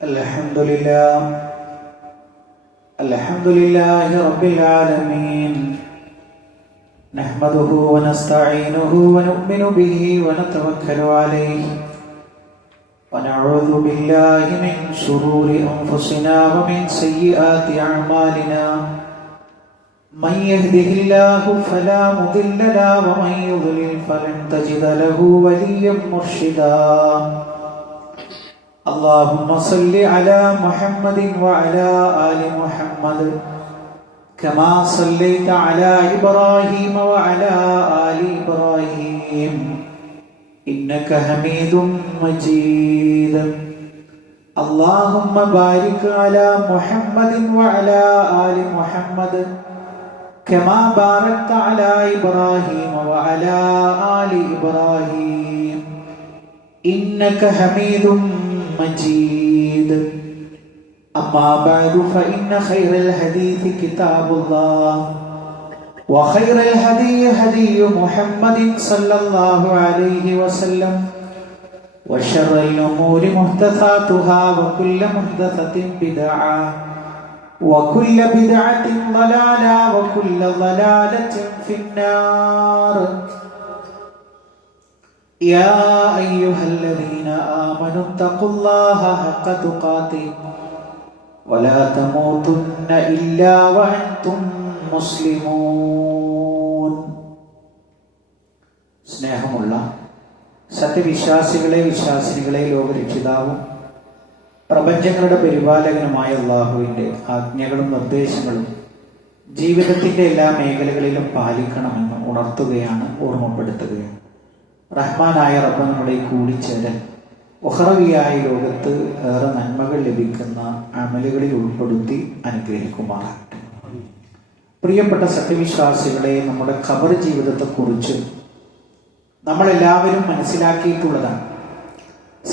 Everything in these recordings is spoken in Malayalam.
Alhamdulillahi Rabbil Alameen. Nahmaduhu wa nasta'inuhu wa nu'minu bihi wa natawakkalu alayhi. Wa na'udhu billahi min shururi anfusina wa min sayyiati a'malina. Man yahdihillahu fala mudilla lahu wa man yudlil falan tajida lahu waliyyan murshida. اللهم صل على محمد وعلى آل محمد كما صليت على إبراهيم وعلى آل إبراهيم إنك حميد مجيد. اللهم بارك على محمد وعلى آل محمد كما باركت على إبراهيم وعلى آل إبراهيم إنك حميد مجيد. أما بعد فإن خير الحديث كتاب الله وخير الهدي هدي محمد صلى الله عليه وسلم وشر الأمور محدثاتها وكل محدثة بدعة وكل بدعة ضلالة وكل ضلالة في النار. يا أيها الذين آمنوا اتقوا الله حق تقاته ولا تموتن إلا وأنتم مسلمون. സ്നേഹമുള്ള സത്യവിശ്വാസികളെ വിശ്വാസിനികളെ ലോകരക്ഷിതാവും പ്രപഞ്ചങ്ങളുടെ പരിപാലകനുമായ അല്ലാഹുവിന്റെ ആജ്ഞകളും നിർദ്ദേശങ്ങളും ജീവിതത്തിന്റെ എല്ലാ മേഖലകളിലും പാലിക്കണമെന്ന് ഉണർത്തുകയാണ്, ഓർമ്മപ്പെടുത്തുകയാണ്. റഹ്മാനായ റബ്ബ് നമ്മുടെ കൂടിച്ചേരൽ ഉഖറവിയായ ലോകത്ത് ഏറെ നന്മകൾ ലഭിക്കുന്ന അമലുകളിൽ ഉൾപ്പെടുത്തി അനുഗ്രഹിക്കുമാറാകട്ടെ. പ്രിയപ്പെട്ട സത്യവിശ്വാസികളെ, നമ്മുടെ ഖബർ ജീവിതത്തെക്കുറിച്ച് നമ്മളെല്ലാവരും മനസ്സിലാക്കിയിട്ടുള്ളതാണ്.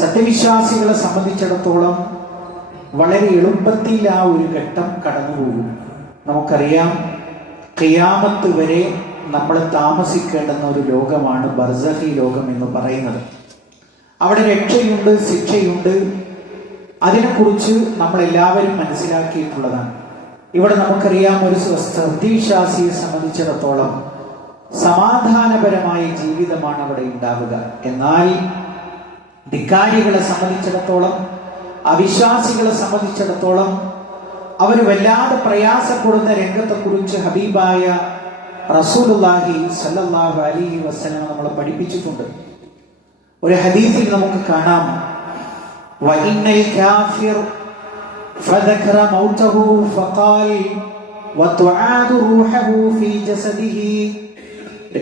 സത്യവിശ്വാസികളെ സംബന്ധിച്ചിടത്തോളം വളരെ എളുപ്പത്തിൽ ആ ഒരു ഘട്ടം കടന്നുപോകും. നമുക്കറിയാം, ഖിയാമത്ത് വരെ നമ്മൾ താമസിക്കേണ്ടുന്ന ഒരു ലോകമാണ് ബർസഖി ലോകം എന്ന് പറയുന്നത്. അവിടെ രക്ഷയുണ്ട്, ശിക്ഷയുണ്ട്. അതിനെക്കുറിച്ച് നമ്മൾ എല്ലാവരും മനസ്സിലാക്കിയിട്ടുള്ളതാണ്. ഇവിടെ നമുക്കറിയാം, ഒരു സത്യവിശ്വാസിയെ സംബന്ധിച്ചിടത്തോളം സമാധാനപരമായ ജീവിതമാണ് അവിടെ ഉണ്ടാവുക. എന്നാൽ ധിക്കാരികളെ സംബന്ധിച്ചിടത്തോളം, അവിശ്വാസികളെ സംബന്ധിച്ചിടത്തോളം അവർ വല്ലാതെ പ്രയാസപ്പെടുന്ന രംഗത്തെക്കുറിച്ച് ഹബീബായ റസൂലുള്ളാഹി സ്വല്ലല്ലാഹു അലൈഹി വസല്ലം നമ്മളെ പഠിപ്പിച്ചിട്ടുണ്ട്. ഒരു ഹദീസിൽ നമുക്ക് കാണാം, വഇന്നൽ കാഫിർ ഫദക്കറ മൗതഹു ഫഖാൽ വതുആദു റൂഹു ഫീ ജസദിഹി.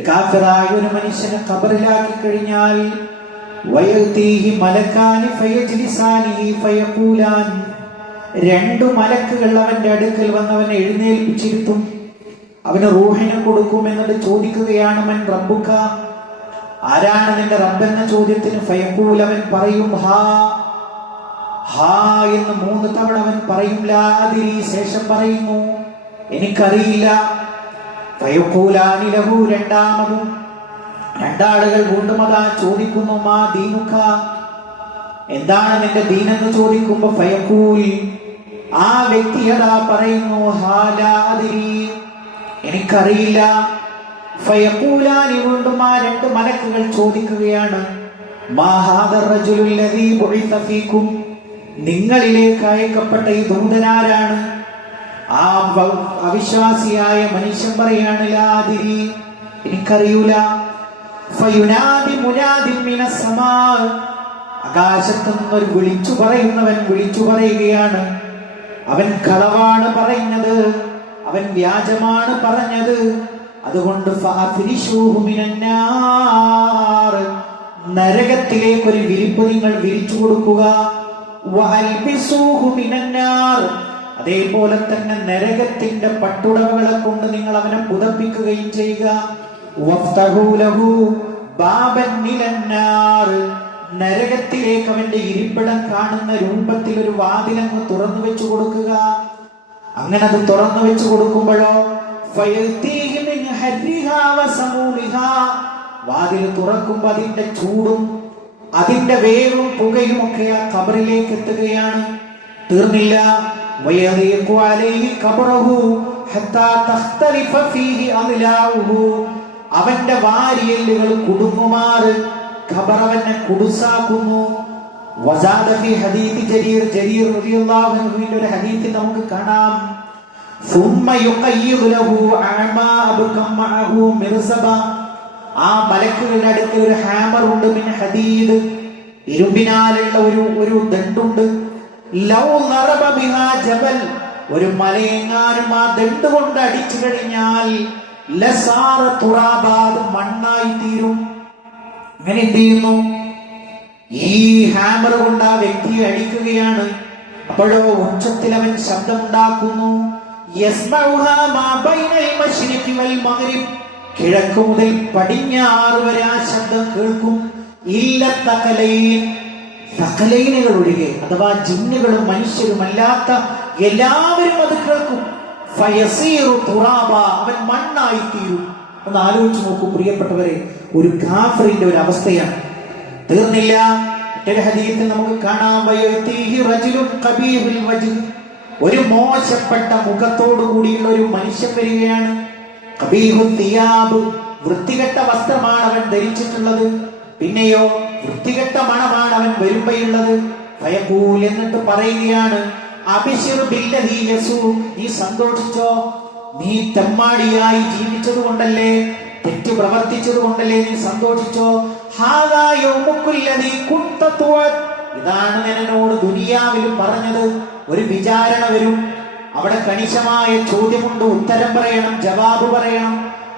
കാഫിറായ ഒരു മനുഷ്യനെ ഖബറിലാക്കി കഴിഞ്ഞാൽ വയതീഹി മലക്കാനി ഫയജ്ലിസാനി ഫയഖൂലാൻ. രണ്ട് മലക്കുകൾ അവന്റെ അടുക്കൽ വന്നവനെ എഴുന്നേൽപ്പിച്ചിരുത്തും. അവന് റൂഹിനെ കൊടുക്കും. എന്നിട്ട് ചോദിക്കുകയാണ്, മൻ റബ്ബുക, ആരാണ് നിന്റെ റബ്ബെന്ന ചോദ്യത്തിന് ഫയഖൂൽ, അവൻ പറയും ഹാ ഹാ എന്ന് 3 തവണ അവൻ പറയും. ലാ അദ്രി, ശേഷം പറയുന്നു എനിക്കറിയില്ല. ഫയഖൂലാനി ലഹു, രണ്ടാമതും രണ്ടാളുകൾ വീണ്ടും അതാ ചോദിക്കുന്നു, മാ ദീനുക, എന്താണ് നിന്റെ ദീനെന്ന് ചോദിക്കുമ്പോ ഫയഖൂൽ, ആ വ്യക്തി അതാ പറയുന്നു ഹാ ലാ അദ്രി, എനിക്കറിയില്ല. ഫയഖൂലാനി, വീണ്ടും ആ 2 മലക്കുകൾ ചോദിക്കുകയാണ്, മാ ഹാദർ റജുലുൽ ലദീ ബുഇസ ഫീകും, നിങ്ങളിലേക്ക് അയക്കപ്പെട്ട ഈ ദൂതനാരാണ്? ആ അവിശ്വാസിയായ മനുഷ്യൻ പറയാണ് ലാ അദ്രി, എനിക്കറിയൂല. ഫയുനാദി മുനാദിൻ മിനസ് സമാ, ആകാശത്തു നിന്നൊരു വിളിച്ചു പറയുന്നവൻ വിളിച്ചു പറയുകയാണ്, അവൻ കളവാണ് പറഞ്ഞത്, അവൻ വ്യാജമാണ് പറഞ്ഞത്. അതുകൊണ്ട് നരകത്തിലേക്ക് ഒരു വിരിപ്പ് നിങ്ങൾ വിരിച്ചു കൊടുക്കുക. അതേപോലെ തന്നെ നരകത്തിന്റെ പട്ടുടവകളെ കൊണ്ട് നിങ്ങൾ അവനെ പുതപ്പിക്കുകയും ചെയ്യുക. നരകത്തിലേക്ക് അവന്റെ ഇരിപ്പിടം കാണുന്ന രൂപത്തിൽ ഒരു വാതിലങ്ങ് തുറന്നു വെച്ചു കൊടുക്കുക. അങ്ങനെ അത് തുറന്നു വെച്ചു കൊടുക്കുമ്പോഴോ വാതിൽ തുറക്കുമ്പോ അതിന്റെ ചൂടും അതിന്റെ വേവും പുകയും ഒക്കെ ആ ഖബറിലേക്ക് എത്തുകയാണ്. തീർന്നില്ല. വയദീഖു അലൈഹി ഖബറഹു ഹത്താ തഖ്തലിഫ ഫീഹി അദ്ലാഉഹു. അവന്റെ വാരിയെല്ലുകൾ കുടുങ്ങുമാറ് ഖബർ അവനെ കുടുസാക്കുന്നു. വസാദ ഫി ഹദീഥി ജരീർ റളിയല്ലാഹു അൻഹുവിന്റെ ഒരു ഹദീസിൽ നമുക്ക് കാണാം, സുമ്മ യുഖയ്യിദു ലഹു അഅമാ അബ്കം മഅഹു മിർസബ. ആ മലക്കുകളുടെ അടുക്കൽ ഒരു ഹാമർ ഉണ്ട്, മിൻ ഹദീദ്, ഇരുമ്പിനാലുള്ള ഒരു ദണ്ടുണ്ട്. ലൗ നറബ ബിഹാ ജബൽ, ഒരു മലയെങ്ങാനും ആ ദണ്ട് കൊണ്ട് അടിച്ചു കഴിഞ്ഞാൽ ലസാറ തുറാബ, മണ്ണായി തീരും. അങ്ങനെ എന്ത് ചെയ്യുന്നു? ഈ ഹാമർ കൊണ്ട് ആ വ്യക്തിയെ അടിക്കുകയാണ്. അപ്പോഴോ ഉച്ചത്തിൽ അവൻ ശബ്ദമുണ്ടാക്കുന്നു. യസ്മഉഹാ മാ ബൈനൽ മശ്രിഖി വൽ മഗ്രിബ്, കിഴക്ക് മുതൽ പടിഞ്ഞാറ് വരെ ആ ശബ്ദം കേൾക്കും. ഇല്ല തഖലൈൻ, തഖലൈനുകൾ ഒഴികെ, അഥവാ ജിന്നുകളും മനുഷ്യരും അല്ലാത്ത എല്ലാവരും അത് കേൾക്കും. ഫയസീറു തുറാബ, അവൻ മണ്ണായി തീരും. ഒന്ന് ആലോചിച്ച് നോക്കൂ പ്രിയപ്പെട്ടവരെ, ഒരു കാഫിറിന്റെ ഒരു അവസ്ഥയാണ്. തീർന്നില്ല, മറ്റൊരു ഹദീസിൽ നമുക്ക് കാണാം, വയതീഹി റജുലുൻ ഖബീഹുൽ വജ്ഹ്, ഒരു മോശപ്പെട്ട മുഖത്തോടു കൂടിയുള്ള ഒരു മനുഷ്യൻ വരികയാണ്. ഖബീഹുൽ തിയാബ്, വൃത്തികെട്ട വസ്ത്രമാണ് അവൻ ധരിച്ചിട്ടുള്ളത്. പിന്നെയോ വൃത്തികെട്ട മണമാണ് അവൻ വരുമ്പോഴുള്ളത്. ഫയഖൂൽ, എന്നിട്ട് പറയുകയാണ്, അബിശിർ ബില്ലദീ യസൂ, നീ സന്തോഷിച്ചോ, നീ തെമ്മാടിയായി ജീവിച്ചത് കൊണ്ടല്ലേ, തെറ്റ് പ്രവർത്തിച്ചത് കൊണ്ടല്ലേ നീ സന്തോഷിച്ചോ. ഹാദാ യൗമുക്കുല്ലദീ കുൻത തുഅദ്, ഇതാണ് എന്നോട് ദുനിയാവിൽ പറഞ്ഞത്. ഒരു വിചാരണ വരും, അവിടെ കണിശമായ ചോദ്യമുണ്ട്, ഉത്തരം പറയണം, ജവാബ് പറയണം.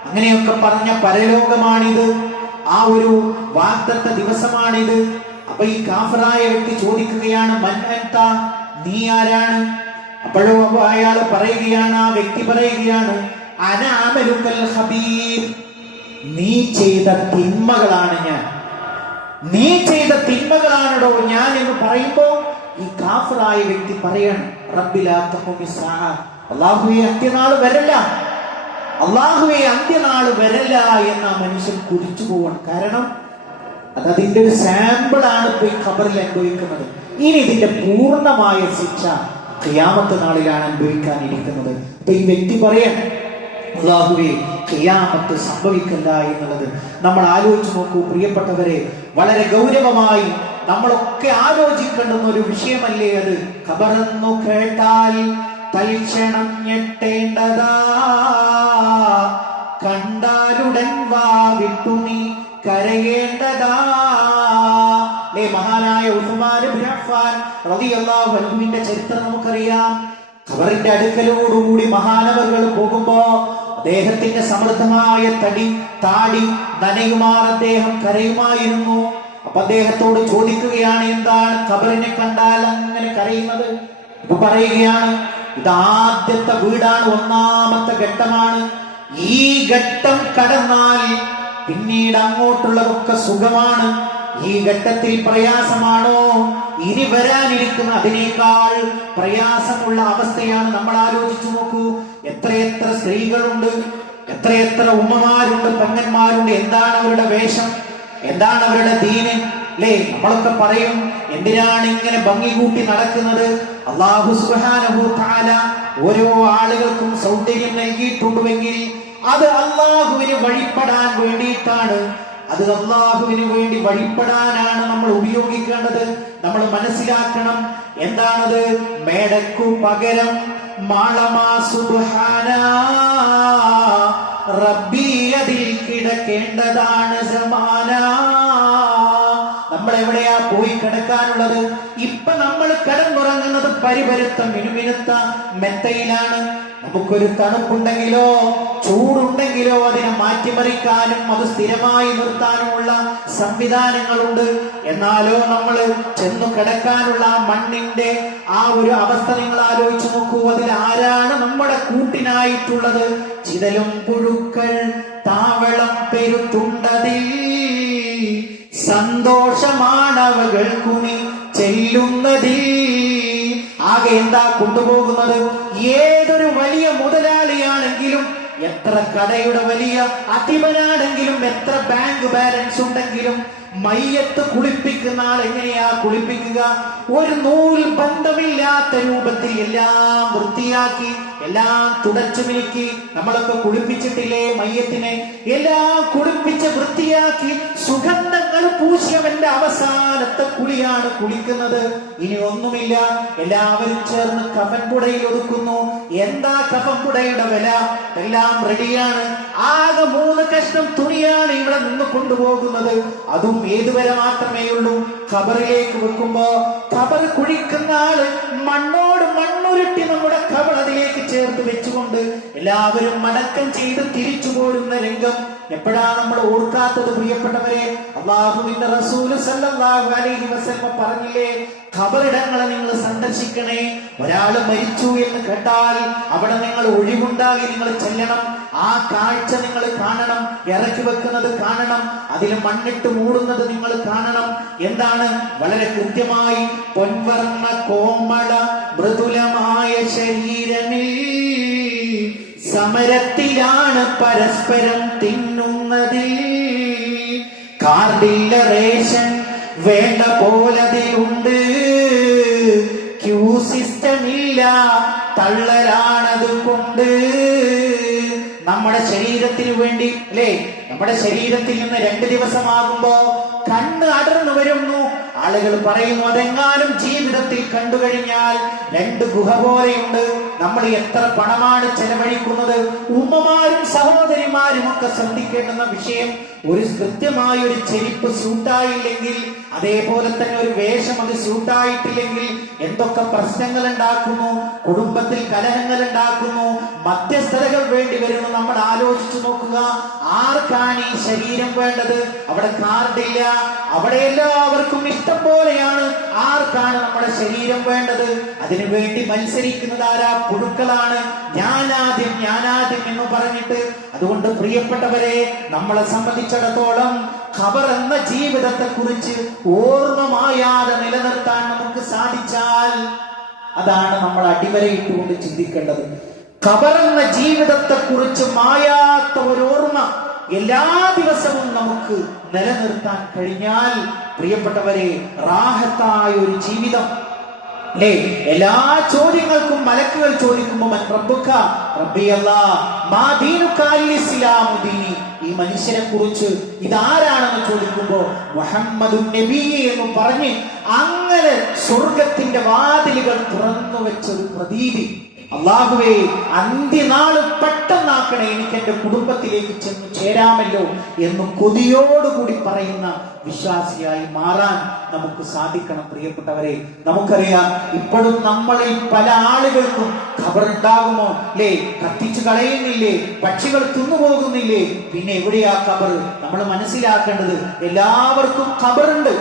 അങ്ങനെയൊക്കെ പറഞ്ഞ പരലോകമാണിത്, ആ ഒരു വാഗ്ദത്ത ദിവസമാണിത്. അപ്പൊ ഈ കാഫിറായ വ്യക്തി ചോദിക്കുകയാണ്, മൻ അൻത, നീ ആരാണ്? അപ്പോഴോ അയാൾ പറയുകയാണ്, ആ വ്യക്തി പറയുകയാണ്, അന അമലുക്കൽ ഖബീർ, നീ ചെയ്ത തിന്മകളാണ് ഞാൻ, നീ ചെയ്ത തിന്മകളാണോ ഞാൻ എന്ന് പറയുമ്പോ ഈ കാഫിറായ വ്യക്തി പറയാണ്, റബ്ബിലാ തഖുമി സ്സാഅ, അല്ലാഹുവേ അന്ത്യനാൾ വരല്ല, അല്ലാഹുവേ അന്ത്യനാൾ വരല്ല എന്ന മനുഷ്യൻ കുതിച്ചു പോവാണ്. കാരണം അതിന്റെ ഒരു സാമ്പിൾ ആണ് ഇപ്പൊ ഈ ഖബറിൽ അനുഭവിക്കുന്നത്. ഇനി ഇതിന്റെ പൂർണ്ണമായ ശിക്ഷ ഖിയാമത്ത് നാളിലാണ് അനുഭവിക്കാനിരിക്കുന്നത്. അപ്പൊ ഈ വ്യക്തി പറയാൻ, അല്ലാഹുവേ ഖിയാമത്ത് സംഭവിക്കല്ല എന്നുള്ളത് നമ്മൾ ആലോചിച്ച് നോക്കൂ പ്രിയപ്പെട്ടവരെ. വളരെ ഗൗരവമായി നമ്മളൊക്കെ ആലോചിക്കേണ്ടുന്ന ഒരു വിഷയമല്ലേ അത്. ഖബറെന്നു കേട്ടാൽ തൽക്ഷണം ഞെട്ടേണ്ടതാ, കണ്ടാലുടൻ വാ വിട്ടു നീ കരയേണ്ടതാ. മഹാനായ ഉസ്മാൻ ഇബ്നു അഫ്ഫാൻ റളിയല്ലാഹു അൻഹുവിന്റെ ചരിത്രം നമുക്കറിയാം. ഖബറിന്റെ അടുക്കലോടുകൂടി മഹാനവറുകൾ പോകുമ്പോ അദ്ദേഹത്തിന്റെ സമൃദ്ധമായ താടി നനയുമാർ അദ്ദേഹം കരയുമായിരുന്നു. അപ്പൊ അദ്ദേഹത്തോട് ചോദിക്കുകയാണ്, എന്താണ് ഖബറിനെ കണ്ടാൽ അങ്ങനെ കരയുന്നത്? ഇപ്പൊ പറയുകയാണ്, ഇത് ആദ്യത്തെ വീടാണ്, ഒന്നാമത്തെ ഘട്ടമാണ്. ഈ ഘട്ടം കടന്നാൽ പിന്നീട് അങ്ങോട്ടുള്ളതൊക്കെ സുഖമാണ്. ഈ ഘട്ടത്തിൽ പ്രയാസമാണോ ഇനി വരാനിരിക്കുന്ന അതിനേക്കാൾ പ്രയാസമുള്ള അവസ്ഥയാണ്. നമ്മൾ ആലോചിച്ചു നോക്കൂ, എത്രയെത്ര സ്ത്രീകളുണ്ട്, എത്രയെത്ര ഉമ്മമാരുണ്ട്, പെങ്ങന്മാരുണ്ട്. എന്താണ് അവരുടെ വേഷം, എന്താണ് അവരുടെ ദീന് അല്ലേ? നമ്മളൊക്കെ പറയും, എന്തിനാണ് ഇങ്ങനെ ഭംഗി കൂട്ടി നടക്കുന്നത്? അല്ലാഹു സുബ്ഹാനഹു തആല ഓരോ ആളുകൾക്കും സൗന്ദര്യം നൽകിയിട്ടുണ്ടെങ്കിൽ അത് അല്ലാഹുവിന് വഴിപ്പെടാൻ വേണ്ടിയിട്ടാണ്. അത് അല്ലാഹുവിന് വേണ്ടി വഴിപ്പെടാനാണ് നമ്മൾ ഉപയോഗിക്കേണ്ടത്. നമ്മൾ മനസ്സിലാക്കണം, എന്താണത്? മേടക്കു പകരം മാളമാ സുബ്ഹാനാ റബ്ബി, അതിൽ കിടക്കേണ്ടതാണ് സമാന. നമ്മൾ എവിടെയാ പോയി കിടക്കാനുള്ളത്? ഇപ്പൊ നമ്മൾ കിടന്നുറങ്ങുന്നത് പരിപരുത്ത മിനുമിനുത്ത മെത്തയിലാണ്. നമുക്കൊരു തണുപ്പുണ്ടെങ്കിലോ ചൂടുണ്ടെങ്കിലോ അതിനെ മാറ്റിമറിക്കാനും അത് സ്ഥിരമായി നിർത്താനുമുള്ള സംവിധാനങ്ങളുണ്ട്. എന്നാലോ നമ്മൾ ചെന്നു കിടക്കാനുള്ള മണ്ണിന്റെ ആ ഒരു അവസ്ഥ നിങ്ങൾ ആലോചിച്ചു നോക്കൂ. അതിൽ ആരാണ് നമ്മുടെ കൂട്ടിനായിട്ടുള്ളത്? ചിതലും പുഴുക്കൾ താവളം പെരുത്തുണ്ടതിൽ, സന്തോഷമാണവകൾക്കുമി ചെല്ലുന്നതിൽ. ആകെ എന്താ കൊണ്ടുപോകുന്നത്? ഏതൊരു വലിയ മുതലാളിയാണെങ്കിലും, എത്ര കടയുടെ വലിയ അധിപനാണെങ്കിലും, എത്ര ബാങ്ക് ബാലൻസ് ഉണ്ടെങ്കിലും, മയ്യത്ത് കുളിപ്പിക്കുന്ന ആൾ എങ്ങനെയാ കുളിപ്പിക്കുക? ഒരു നൂൽ ബന്ധമില്ലാത്ത രൂപത്തിൽ എല്ലാം വൃത്തിയാക്കി, എല്ലാം തുടച്ചു മിനുക്കി. നമ്മളൊക്കെ കുളിപ്പിച്ചിട്ടില്ലേ മയ്യത്തിനെ? എല്ലാം കുളിപ്പിച്ച് വൃത്തിയാക്കി സുഗന്ധങ്ങൾ പൂശിയവന്റെ അവസാനത്തെ കുളിയാണ് കുളിക്കുന്നത്. ഇനി ഒന്നുമില്ല, എല്ലാവരും ചേർന്ന് കഫൻപുടയിൽ ഒതുക്കുന്നു. എന്താ കഫൻപുടയുടെ വില? എല്ലാം റെഡിയാണ്. ആകെ 3 കഷ്ണം തുണിയാണ് ഇവിടെ നിന്ന് കൊണ്ടുപോകുന്നത്. അതും ഏതുവരെ മാത്രമേ ഉള്ളൂ? ഖബറിലേക്ക് വെക്കുമ്പോ ഖബർ കുഴിക്കുന്ന ആള് മണ്ണോട് മണ്ണുരുട്ടി നമ്മുടെ ഖബർ അതിലേക്ക് ചേർത്ത് വെച്ചുകൊണ്ട് എല്ലാവരും മടക്കം ചെയ്ത് തിരിച്ചു പോരുന്ന രംഗം എപ്പോഴാണ് നമ്മൾ ഓർക്കാത്തത് പ്രിയപ്പെട്ടവരെ? അല്ലാഹുവിന്റെ റസൂൽ സല്ലല്ലാഹു അലൈഹി വസല്ലം പറഞ്ഞില്ലേ, ഖബറിടങ്ങളെ നിങ്ങൾ സന്ദർശിക്കണേ. ഒരാള് മരിച്ചു എന്ന് കേട്ടാൽ അവിടെ നിങ്ങൾ ഒഴിവുണ്ടാകി നിങ്ങൾ ചെല്ലണം. ആ കാഴ്ച നിങ്ങൾ കാണണം. ഇറക്കി വെക്കുന്നത് കാണണം. അതിൽ മണ്ണിട്ട് മൂടുന്നത് നിങ്ങൾ കാണണം. എന്താണ്? വളരെ കൃത്യമായി പൊൻവർണ്ണ കോമള മൃദുലമായ ശരീരമിൽ സമരത്തിലാണ് പരസ്പരം തിന്നുന്നതിൽ. കാർഡില്ല റേഷൻ വേണ്ട പോലതിലുണ്ട്. ക്യൂ സിസ്റ്റം ഇല്ല, തള്ളലാണത് കൊണ്ട്. നമ്മുടെ ശരീരത്തിന് വേണ്ടി അല്ലേ, നമ്മുടെ ശരീരത്തിൽ നിന്ന് 2 ദിവസമാകുമ്പോ കണ്ണ് അടർന്നു വരുന്നു. ആളുകൾ പറയുന്നു അതെങ്ങാനും ജീവിതത്തിൽ കണ്ടു കഴിഞ്ഞാൽ 2 ഗുഹ പോലെയുണ്ട്. നമ്മൾ എത്ര പണമാണ് ചെലവഴിക്കുന്നത്? ഉമ്മമാരും സഹോദരിമാരും ഒക്കെ ശ്രദ്ധിക്കേണ്ടുന്ന വിഷയം. ഒരു കൃത്യമായ ഒരു ചെരുപ്പ് സ്യൂട്ടായില്ലെങ്കിൽ, അതേപോലെ തന്നെ ഒരു വേഷം അത് സ്യൂട്ടായിട്ടില്ലെങ്കിൽ എന്തൊക്കെ പ്രശ്നങ്ങൾ ഉണ്ടാക്കുന്നു, കുടുംബത്തിൽ കലഹങ്ങൾ ഉണ്ടാക്കുന്നു, മധ്യസ്ഥതകൾ വേണ്ടി വരുന്നു. നമ്മൾ ആലോചിച്ചു നോക്കുക, ആർക്കാണ് ഈ ശരീരം വേണ്ടത്? അവിടെ കാർഡില്ല, അവിടെ എല്ലാവർക്കും ഇഷ്ടം പോലെയാണ്. ആർക്കാണ് നമ്മുടെ ശരീരം വേണ്ടത്? അതിനുവേണ്ടി മത്സരിക്കുന്നത് ആരാ? പുഴുക്കളാണ്. ഞാനാദ്യം എന്ന് പറഞ്ഞിട്ട്. അതുകൊണ്ട് പ്രിയപ്പെട്ടവരെ, നമ്മളെ സംബന്ധിച്ചിടത്തോളം ഖബർ എന്ന ജീവിതത്തെ കുറിച്ച് ഓർമ്മമായാതെ നിലനിർത്താൻ നമുക്ക് സാധിച്ചാൽ അതാണ് നമ്മൾ അടിവരയിട്ടുകൊണ്ട് ചിന്തിക്കേണ്ടത്. ഖബർ എന്ന ജീവിതത്തെ കുറിച്ച് മായാത്ത ഒരു ഓർമ്മ എല്ലാ ദിവസവും നമുക്ക് നിലനിർത്താൻ കഴിഞ്ഞാൽ പ്രിയപ്പെട്ടവരെ, റാഹത്തായ ഒരു ജീവിതം അല്ലേ? എല്ലാ ചോദ്യങ്ങൾക്കും മലക്കുകൾ ചോദിക്കുമ്പോൾ ഈ മനുഷ്യനെ കുറിച്ച് ഇതാരാണെന്ന് ചോദിക്കുമ്പോ മുഹമ്മദുൻ നബി എന്ന് പറഞ്ഞ് അങ്ങനെ സ്വർഗത്തിന്റെ വാതിലുകൾ തുറന്നു വെച്ചൊരു പ്രതീതി. അല്ലാഹുവേ, അന്ത്യനാള് പെട്ടെന്നാക്കണേ, എനിക്ക് എന്റെ കുടുംബത്തിലേക്ക് ചെന്ന് ചേരാമല്ലോ എന്ന് കൊതിയോടുകൂടി പറയുന്ന വിശ്വാസിയായി മാറാൻ നമുക്ക് സാധിക്കണം. പ്രിയപ്പെട്ടവരെ, നമുക്കറിയാം ഇപ്പോഴും നമ്മളിൽ പല ആളുകൾക്കും ഖബറുണ്ടാകുമോ അല്ലേ? കത്തിച്ചു കളയുന്നില്ലേ? പക്ഷികൾ തിന്നുപോകുന്നില്ലേ? പിന്നെ എവിടെയാ ഖബർ? നമ്മൾ മനസ്സിലാക്കേണ്ടത് എല്ലാവർക്കും ഖബറുണ്ട്.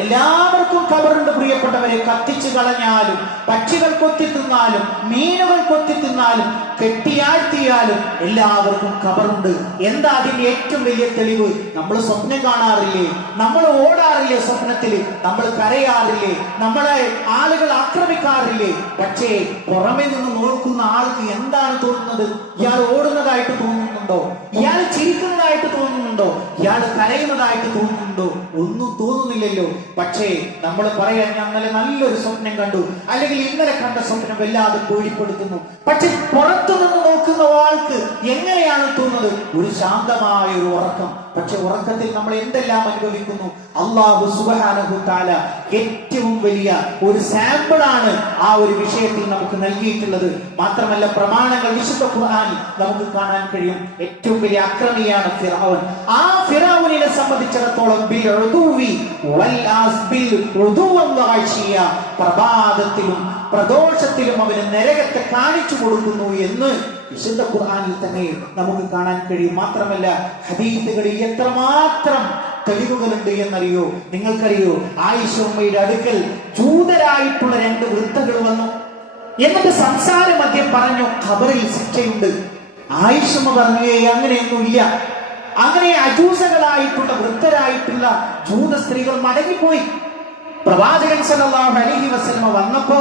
എല്ലാവർക്കും ഖബറുണ്ട് പ്രിയപ്പെട്ടവരെ. കത്തിച്ചു കളഞ്ഞാലും, പക്ഷികൾ കൊത്തി തിന്നാലും, മീനുകൾ കൊത്തി തിന്നാലും, കെട്ടിയാഴ്ത്തിയാലും എല്ലാവർക്കും ഖബറുണ്ട്. എന്താ അതിന്റെ ഏറ്റവും വലിയ തെളിവ്? നമ്മൾ സ്വപ്നം കാണാറില്ലേ? നമ്മൾ ഓടാറില്ലേ? സ്വപ്നത്തിൽ നമ്മൾ കരയാറില്ലേ? നമ്മളെ ആളുകൾ ആക്രമിക്കാറില്ലേ? പക്ഷേ പുറമെ നിന്ന് നോക്കുന്ന ആൾക്ക് എന്താണ് തോന്നുന്നത്? ഇയാൾ ഓടുന്നതായിട്ട് തോന്നുന്നുണ്ടോ? ഇയാൾ ചിരിക്കുന്നതായിട്ട് തോന്നുന്നുണ്ടോ? ഇയാൾ കരയുന്നതായിട്ട് തോന്നുന്നുണ്ടോ? ഒന്നും തോന്നുന്നില്ലല്ലോ. പക്ഷേ നമ്മൾ പറയാൻ ഇന്നലെ നല്ലൊരു സ്വപ്നം കണ്ടു, അല്ലെങ്കിൽ ഇന്നലെ കണ്ട സ്വപ്നം വല്ലാതെ പേടിപ്പെടുത്തുന്നു. പക്ഷെ പുറത്തുനിന്ന് നോക്കുന്ന ആൾക്ക് എങ്ങനെയാണ് തോന്നുന്നത്? ഒരു ശാന്തമായ ഒരു ഉറക്കം. പക്ഷെ ഉറക്കത്തിൽ നമ്മൾ എന്തെല്ലാം അനുഭവിക്കുന്നു? അല്ലാഹു സുബ്ഹാനഹു തആല ഏറ്റവും വലിയ ഒരു സാമ്പിൾ ആണ് ആ ഒരു വിഷയത്തിൽ നമുക്ക് നൽകിയിട്ടുള്ളത്. മാത്രമല്ല, പ്രമാണങ്ങൾ വിശുദ്ധ ഖുർആനിൽ നമുക്ക് കാണാൻ കഴിയും. ഏറ്റവും വലിയ അക്രമിയാണ് ഫിർഔൻ. ആ ഫിർഔനിനെ സംബന്ധിച്ചിടത്തോളം പ്രഭാതത്തിലും പ്രദോഷത്തിലും അവന് നരകത്തെ കാണിച്ചു കൊടുക്കുന്നു എന്ന് വിശുദ്ധ ഖുർആനിൽ തന്നെ നമുക്ക് കാണാൻ കഴിയും. മാത്രമല്ല, ഹദീസുകളിൽ എത്രമാത്രം തെളിവുകളുണ്ട് എന്നറിയോ? നിങ്ങൾക്കറിയോ? ആയിഷ ഉമ്മയുടെ അടുക്കൽ ജൂതരായിട്ടുള്ള 2 വൃദ്ധകൾ വന്നു. എന്നിട്ട് സംസാര മധ്യം പറഞ്ഞു, ഖബറിൽ ശിക്ഷയുണ്ട്. ആയിഷ ഉമ്മ പറഞ്ഞു, അങ്ങനെയൊന്നുമില്ല. അങ്ങനെ അജൂസകളായിട്ടുള്ള വൃദ്ധരായിട്ടുള്ള ജൂത സ്ത്രീകൾ മടങ്ങിപ്പോയി. പ്രവാചകൻ സല്ലല്ലാഹു അലൈഹി വസല്ലം വന്നപ്പോ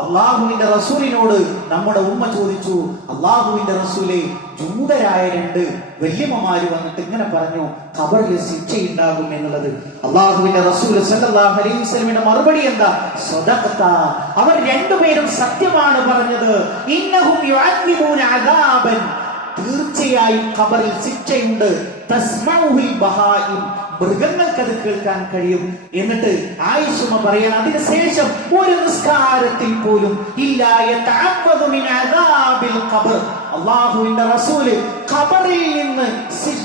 അള്ളാഹുവിന്റെ റസൂലിനോട് നമ്മുടെ ഉമ്മ ചോദിച്ചു, അള്ളാഹുവിന്റെ റസൂലെ, ജൂതരായ 2 വല്യമ്മമാര് വന്നിട്ട് ഇങ്ങനെ പറഞ്ഞു, ഖബറിൽ ശിക്ഷയുണ്ടാകും എന്നുള്ളത്. അള്ളാഹുവിന്റെ റസൂൽ സല്ലല്ലാഹു അലൈഹി വസല്ലമയുടെ മറുപടി എന്താ? സദഖത, അവർ 2 പേരും സത്യമാണ് പറഞ്ഞത്. ഇന്നഹും യുഅദ്ദിബൂന അദാബൻ, തീർച്ചയായും ഖബറിൽ ശിക്ഷയുണ്ട്. തസ്മഉൽ ബഹായിം, മൃഗങ്ങൾക്കത് കേൾക്കാൻ കഴിയും. എന്നിട്ട് ആയിഷ പറയാൻ, അതിനുശേഷം ഒരു നിസ്കാരത്തിൽ പോലും അള്ളാഹുവിന്റെ റസൂല്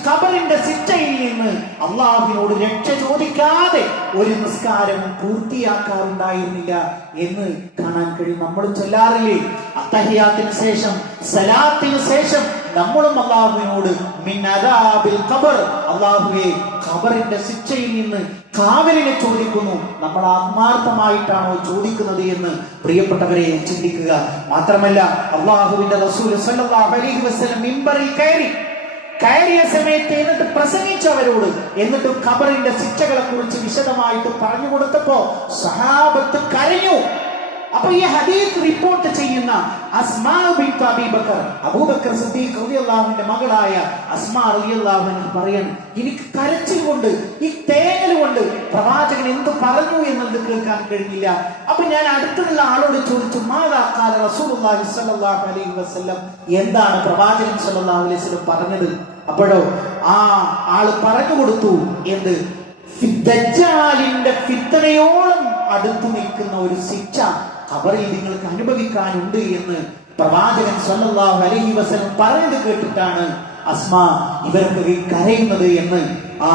ഖബറിന്റെ ശിക്ഷയിൽ നിന്ന് അള്ളാഹുവിനോട് രക്ഷ ചോദിക്കാതെ ഒരു നിസ്കാരവും പൂർത്തിയാക്കാറുണ്ടായിരുന്നില്ല എന്ന് കാണാൻ കഴിയും. നമ്മൾ ചൊല്ലാറില്ലേ, അത്തഹിയാത്തിന് ശേഷം, സലാത്തിന് ശേഷം നമ്മളും അള്ളാഹുവിനോട് മിൻ അദാബിൽ ഖബർ, അള്ളാഹുവേ ഖബറിന്റെ ശിക്ഷയിൽ നിന്ന് കാവലിനെ ചോദിക്കുന്നു. നമ്മൾ ആത്മാർത്ഥമായിട്ടാണോ ചോദിക്കുന്നത് എന്ന് പ്രിയപ്പെട്ടവരെ ചിന്തിക്കുക. മാത്രമല്ല, അള്ളാഹുവിന്റെ റസൂൽ സല്ലല്ലാഹു അലൈഹി വസല്ലം മിമ്പറിൽ കയറിയ സമയത്ത് എന്നിട്ട് പ്രസംഗിച്ചവരോട്, എന്നിട്ട് ഖബറിന്റെ ശിക്ഷകളെ കുറിച്ച് വിശദമായിട്ട് പറഞ്ഞു കൊടുത്തപ്പോ സഹാബത്ത് കരഞ്ഞു. അപ്പൊ ഈ ഹദീസ് റിപ്പോർട്ട് ചെയ്യുന്ന അസ്മാ ബിൻത് അബീ ബക്കർ, അബൂബക്കർ സിദ്ദീഖ് റളിയല്ലാഹുവിന്റെ മകളായ അസ്മാ റളിയല്ലാഹു അൻഹ പറയാണ്, എനിക്ക് കരച്ചിൽ കൊണ്ട്, ഈ തേങ്ങൽ കൊണ്ട് പ്രവാചകൻ എന്ത് പറഞ്ഞു എന്നത് കേൾക്കാൻ കഴിഞ്ഞില്ല. അപ്പൊ ഞാൻ അടുത്തുള്ള ആളോട് ചോദിച്ചു, മാദാ ഖാല റസൂലുള്ളാഹി സ്വല്ലല്ലാഹു അലൈഹി വസല്ലം, എന്താണ് പ്രവാചകൻ സ്വല്ലല്ലാഹു അലൈഹി വസല്ലം പറഞ്ഞത്? അപ്പോഴോ ആ ആള് പറഞ്ഞു കൊടുത്തു, എന്ത്? ദജ്ജാലിന്റെ ഫിത്നയോളം അടുത്തു നിൽക്കുന്ന ഒരു ശിക്ഷ ഖബറിൽ നിങ്ങൾക്ക് അനുഭവിക്കാനുണ്ട് എന്ന് പ്രവാചകൻ സല്ലല്ലാഹു അലൈഹി വസല്ലം പറഞ്ഞത് കേട്ടിട്ടാണ് അസ്മാ ഇവർക്ക് കരയുന്നത് എന്ന് ആ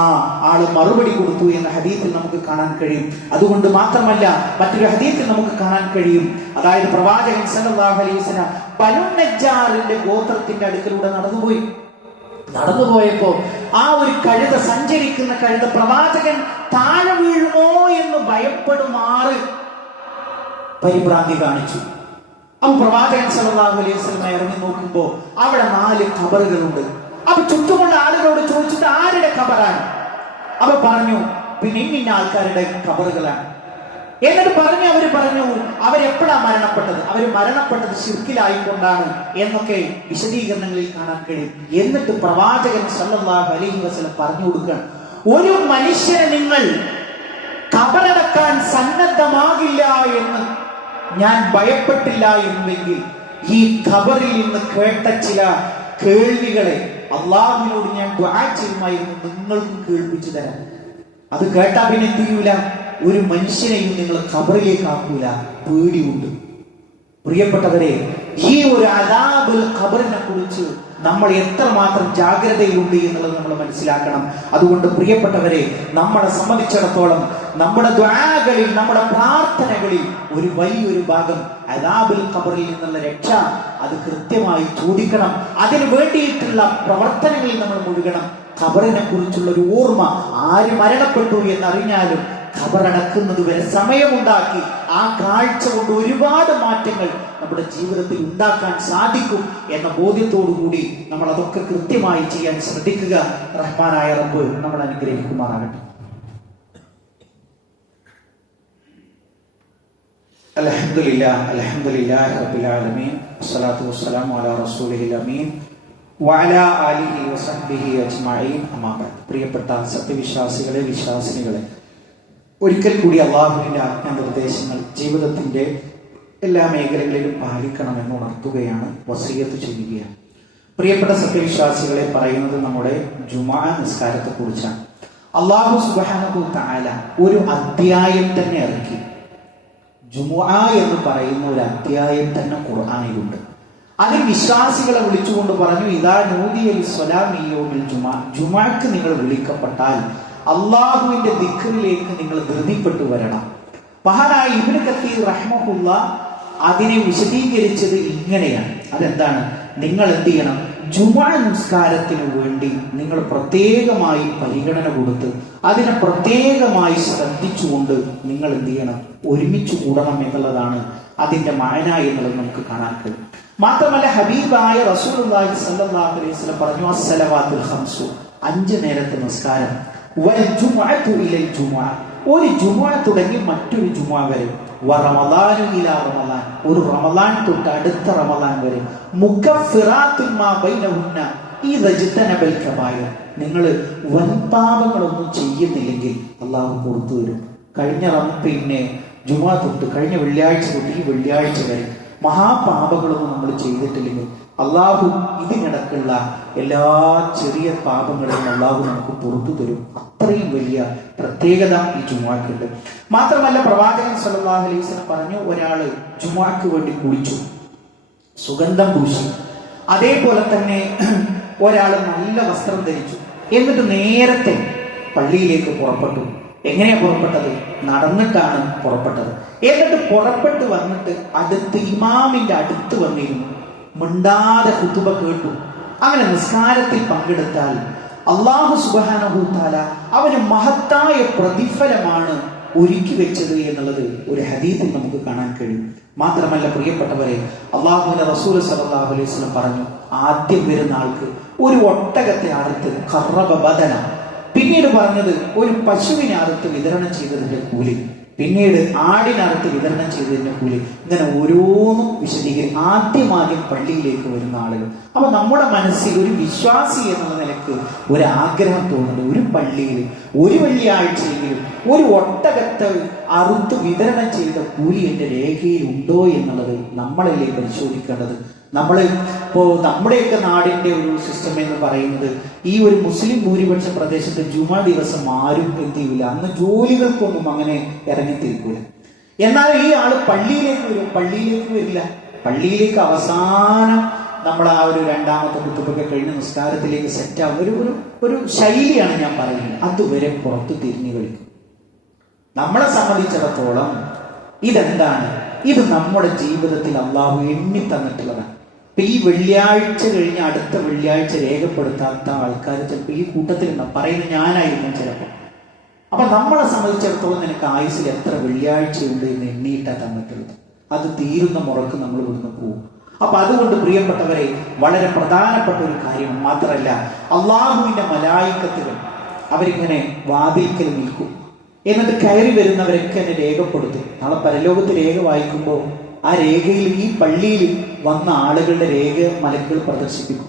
ആള് മറുപടി കൊടുത്തു എന്ന ഹദീസിൽ നമുക്ക് കാണാൻ കഴിയും. അതുകൊണ്ട് മാത്രമല്ല, മറ്റൊരു ഹദീസിൽ നമുക്ക് കാണാൻ കഴിയും, അതായത് പ്രവാചകൻ സല്ലല്ലാഹു അലൈഹി വസല്ലം ബനു നജ്ജാറിന്റെ ഗോത്രത്തിന്റെ അടുക്കലൂടെ നടന്നുപോയപ്പോ ആ ഒരു കഴുത, സഞ്ചരിക്കുന്ന കഴുത, പ്രവാചകൻ താഴെ വീഴുമോ എന്ന് ഭയപ്പെടുമാറ് പരിഭ്രാന്തി കാണിച്ചു. അപ്പൊ പ്രവാചകൻ സല്ലല്ലാഹു അലൈഹി വസല്ലം ഇറങ്ങി നോക്കുമ്പോ അവിടെ 4 ഖബറുകളുണ്ട്. അപ്പൊ ചുറ്റുമുള്ള ആളുകളോട് ചോദിച്ചിട്ട് ആരുടെ ഖബറാണ്? അപ്പൊ പറഞ്ഞു, പിന്നെ ഇന്ന ആൾക്കാരുടെ ഖബറുകളാണ്. എന്നിട്ട് അവര് പറഞ്ഞു അവരെപ്പോഴാ മരണപ്പെട്ടത്? അവര് മരണപ്പെട്ടത് ശിർക്കിലായിക്കൊണ്ടാണ് എന്നൊക്കെ വിശദീകരണങ്ങളിൽ കാണാൻ കഴിയും. എന്നിട്ട് പ്രവാചകൻ സല്ലല്ലാഹു അലൈഹി വസല്ലം പറഞ്ഞു കൊടുക്കുകയാണ്, ഒരു മനുഷ്യനെ നിങ്ങൾ ഖബറടക്കാൻ സന്നദ്ധമാകില്ല എന്ന് ഞാൻ ഭയപ്പെട്ടില്ല എന്നുവെങ്കിൽ ഈ ഖബറിൽ നിന്ന് കേട്ട ചില കേൾവികളെ അള്ളാഹുവിനോട് ഞാൻ ദുആ ചെയ്യുമായിരുന്നു, നിങ്ങൾക്കും കേൾപ്പിച്ചു തരാം. അത് കേട്ടാ പിന്നെ എന്ത് ചെയ്യൂല? ഒരു മനുഷ്യനെയും നിങ്ങൾ ഖബറിലേക്ക് ആക്കൂല, പേടിയുണ്ട്. പ്രിയപ്പെട്ടവരെ, ഈ ഒരു അദാബുൽ ഖബറിനെ കുറിച്ച് നമ്മൾ എത്രമാത്രം ജാഗ്രതയിലുണ്ട് എന്നുള്ളത് നമ്മൾ മനസ്സിലാക്കണം. അതുകൊണ്ട് പ്രിയപ്പെട്ടവരെ, നമ്മളെ സംബന്ധിച്ചിടത്തോളം നമ്മുടെ ദുആകളിൽ, നമ്മുടെ പ്രാർത്ഥനകളിൽ ഒരു വലിയൊരു ഭാഗം അദാബുൽ ഖബറിൽ നിന്നുള്ള രക്ഷ അത് കൃത്യമായി ചോദിക്കണം. അതിനു വേണ്ടിയിട്ടുള്ള പ്രവർത്തനങ്ങളിൽ നമ്മൾ മുഴുകണം. ഖബറിനെ കുറിച്ചുള്ള ഒരു ഓർമ്മ, ആര് മരണപ്പെട്ടു എന്നറിഞ്ഞാലും ഖബറടക്കുന്നത് വരെ സമയമുണ്ടാക്കി ആ കാഴ്ച കൊണ്ട് ഒരുപാട് മാറ്റങ്ങൾ നമ്മുടെ ജീവിതത്തിൽ ഉണ്ടാക്കാൻ സാധിക്കും എന്ന ബോധ്യത്തോടു കൂടി നമ്മൾ അതൊക്കെ കൃത്യമായി ചെയ്യാൻ ശ്രദ്ധിക്കുക. റഹ്മാനായ റബ്ബ് നമ്മൾ അനുഗ്രഹിക്കുമാറാകട്ടെ. അൽഹംദുലില്ലാഹി റബ്ബിൽ ആലമീൻ, വസ്സലാത്തു വസ്സലാമു അലാ റസൂലിഹിൽ അമീൻ വഅലാ ആലിഹി വസഹ്ബിഹി അജ്മഈൻ. അമ്മാ ബഅദ്. പ്രിയപ്പെട്ട സത്യവിശ്വാസികളെ, വിശ്വാസിനികളെ, ഒരിക്കൽ കൂടി അള്ളാഹുവിന്റെ ആജ്ഞാനിർദ്ദേശങ്ങൾ ജീവിതത്തിന്റെ എല്ലാ മേഖലകളിലും പാലിക്കണമെന്ന് ഉണർത്തുകയാണ്, വസിയ്യത്ത് ചെയ്യുകയാണ്. പ്രിയപ്പെട്ട സത്യവിശ്വാസികളെ, പറയുന്നത് നമ്മുടെ ജുമുഅ നിസ്കാരത്തെ കുറിച്ചാണ്. അല്ലാഹു സുബ്ഹാനഹു തആല ഒരു അധ്യായം തന്നെ ഇറക്കി. ജുമുഅ എന്ന് പറയുന്ന ഒരു അധ്യായം തന്നെ ഖുർആനിലുണ്ട്. അതിൽ വിശ്വാസികളെ വിളിച്ചുകൊണ്ട് പറഞ്ഞു, ഇദാ നൂദിയ ലിസ്സലാത്തി യൗമിൽ ജുമുഅ, ജുമുഅക്ക് നിങ്ങൾ വിളിക്കപ്പെട്ടാൽ അള്ളാഹുവിന്റെ ദിക്റിലേക്ക് നിങ്ങൾ ധൃതിപ്പെട്ടു വരണം. മഹാനായ ഇബ്നു കത്തീർ റഹ്മഹുല്ലാഹ് അതിനെ വിശദീകരിച്ചത് ഇങ്ങനെയാണ്. അതെന്താണ്? നിങ്ങൾ എന്ത് ചെയ്യണം? ജുമുഅ നിസ്കാരത്തിന് വേണ്ടി നിങ്ങൾ പ്രത്യേകമായി പരിഗണന കൊടുത്ത് അതിനെ പ്രത്യേകമായി ശ്രദ്ധിച്ചുകൊണ്ട് നിങ്ങൾ എന്ത് ചെയ്യണം? ഒരുമിച്ച് കൂടണം എന്നുള്ളതാണ് അതിന്റെ മാന എന്നുള്ളത് നമുക്ക് കാണാൻ കഴിയും. മാത്രമല്ല, ഹബീബായ റസൂലുള്ളാഹി സ്വല്ലല്ലാഹു അലൈഹി വസല്ലം പറഞ്ഞു, അസ്സലവാത്തുൽ ഖംസു, 5 നേരത്തെ നിസ്കാരം, വൽ ജുമുഅതു ഇലൽ ജുമുഅ, ഒരു ജുമുഅ തുടങ്ങി മറ്റൊരു ജുമുഅ വരെ, റമളാനു ഇലാ റമളാൻ, ഒരു റമളാൻ തൊട്ട് അടുത്ത റമളാൻ വരെ, മുകഫിറാത്തുൻ മാ ബൈനഹുന്ന ഇദജ്തനബൽ കബായിർ, നിങ്ങൾ വൻപാപങ്ങളൊന്നും ചെയ്യുന്നില്ലെങ്കിൽ അള്ളാഹു പുറത്തു വരും. കഴിഞ്ഞ ജുമുഅ തൊട്ട് കഴിഞ്ഞ വെള്ളിയാഴ്ച തൊട്ട് ഈ വെള്ളിയാഴ്ച വരെ മഹാപാപങ്ങളൊന്നും നമ്മൾ ചെയ്തിട്ടില്ലെങ്കിൽ അള്ളാഹു ഇതിനിടക്കുള്ള എല്ലാ ചെറിയ പാപങ്ങളും അള്ളാഹു നമുക്ക് പുറത്തു തരും. അത്രയും വലിയ പ്രത്യേകത ഈ ജുമുഅക്കുണ്ട്. മാത്രമല്ല പ്രവാചകൻ സല്ലല്ലാഹു അലൈഹി വസല്ലം പറഞ്ഞു, ഒരാള് ജുമുഅക്ക് വേണ്ടി കുളിച്ചു, സുഗന്ധം പൂശി, അതേപോലെ തന്നെ ഒരാൾ നല്ല വസ്ത്രം ധരിച്ചു, എന്നിട്ട് നേരത്തെ പള്ളിയിലേക്ക് പുറപ്പെട്ടു. എങ്ങനെയാ പുറപ്പെട്ടത്? നടന്നിട്ടാണ് പുറപ്പെട്ടത്. എന്നിട്ട് പുറപ്പെട്ട് വന്നിട്ട് ഇമാമിന്റെ അടുത്ത് വന്നിരുന്നു, മിണ്ടാതെ ഖുതുബ കേട്ടു. അങ്ങനെ നിസ്കാരത്തിൽ പങ്കെടുത്താൽ അല്ലാഹു സുബ്ഹാനഹു തആല അവന് മഹത്തായ പ്രതിഫലമാണ് ഒരുക്കി വെച്ചത് എന്നുള്ളത് ഒരു ഹദീസിൽ നമുക്ക് കാണാൻ കഴിയും. മാത്രമല്ല പ്രിയപ്പെട്ടവരെ, അല്ലാഹുവിന്റെ റസൂൽ സല്ലല്ലാഹു അലൈഹി വസല്ലം പറഞ്ഞു, ആദ്യം വരുന്ന ആൾക്ക് ഒരു ഒട്ടകത്തെ അറുത്ത് ഖറബ ബദന, പിന്നീട് പറഞ്ഞത് ഒരു പശുവിനെ അറുത്ത് വിതരണം ചെയ്തതിന്റെ കൂലി, പിന്നീട് ആടിനറുത്ത് വിതരണം ചെയ്തതിന്റെ കൂലി, ഇങ്ങനെ ഓരോന്നും വിശദീകരിക്കും. ആദ്യം പള്ളിയിലേക്ക് വരുന്ന ആളുകൾ. അപ്പൊ നമ്മുടെ മനസ്സിൽ ഒരു വിശ്വാസി എന്നുള്ള നിലക്ക് ഒരാഗ്രഹം തോന്നുന്നത്, ഒരു പള്ളിയിൽ ഒരു വെള്ളിയാഴ്ചയെങ്കിലും ഒരു ഒട്ടകത്തെ അറുത്ത് വിതരണം ചെയ്ത കൂലി എന്റെ രേഖയിൽ ഉണ്ടോ എന്നുള്ളത് നമ്മളല്ലേ പരിശോധിക്കേണ്ടത്. നമ്മുടെയൊക്കെ നാടിന്റെ ഒരു സിസ്റ്റം എന്ന് പറയുന്നത്, ഈ ഒരു മുസ്ലിം ഭൂരിപക്ഷ പ്രദേശത്ത് ജുമാ ദിവസം ആരും എന്ത് ചെയ്യില്ല, അന്ന് ജോലികൾക്കൊന്നും അങ്ങനെ ഇറങ്ങിത്തിരിക്കൂല. എന്നാൽ ഈ ആള് പള്ളിയിലേക്ക് വരില്ല. പള്ളിയിലേക്ക് അവസാനം നമ്മൾ ആ ഒരു രണ്ടാമത്തെ കുത്തുബൊക്കെ കഴിഞ്ഞ് നിസ്കാരത്തിലേക്ക് സെറ്റ് ആവുന്ന ഒരു ശൈലിയാണ് ഞാൻ പറയുന്നത്. അതുവരെ പുറത്ത് തിരിഞ്ഞു കളിക്കും. നമ്മളെ സംബന്ധിച്ചിടത്തോളം ഇതെന്താണ്? ഇത് നമ്മുടെ ജീവിതത്തിൽ അള്ളാഹു എണ്ണി തന്നിട്ടുള്ളതാണ്. ഇപ്പൊ ഈ വെള്ളിയാഴ്ച കഴിഞ്ഞ് അടുത്ത വെള്ളിയാഴ്ച രേഖപ്പെടുത്താത്ത ആൾക്കാർ ചിലപ്പോൾ ഈ കൂട്ടത്തിലുണ്ടാവും. പറയുന്നത് ഞാനായിരിക്കും ചിലപ്പോൾ. അപ്പൊ നമ്മളെ സംബന്ധിച്ചിടത്തോളം നിനക്ക് ആയുസ്സിൽ എത്ര വെള്ളിയാഴ്ചയുണ്ട് എന്ന് എണ്ണിയിട്ടാ തന്നിട്ടുള്ളത്. അത് തീരുന്ന മുറക്ക് നമ്മൾ ഇവിടുന്ന് പോകും. അപ്പൊ അതുകൊണ്ട് പ്രിയപ്പെട്ടവരെ, വളരെ പ്രധാനപ്പെട്ട ഒരു കാര്യം മാത്രമല്ല, അള്ളാഹുവിന്റെ മലായിക്കത്തുകൾ അവരിങ്ങനെ വാതിൽക്കൽ നിൽക്കും. എന്നിട്ട് കയറി വരുന്നവരൊക്കെ എന്നെ രേഖപ്പെടുത്തും. നാളെ പരലോകത്ത് രേഖ വായിക്കുമ്പോൾ ആ രേഖയിൽ ഈ പള്ളിയിൽ വന്ന ആളുകളുടെ രേഖ മലക്കുകൾ പ്രദർശിപ്പിക്കും.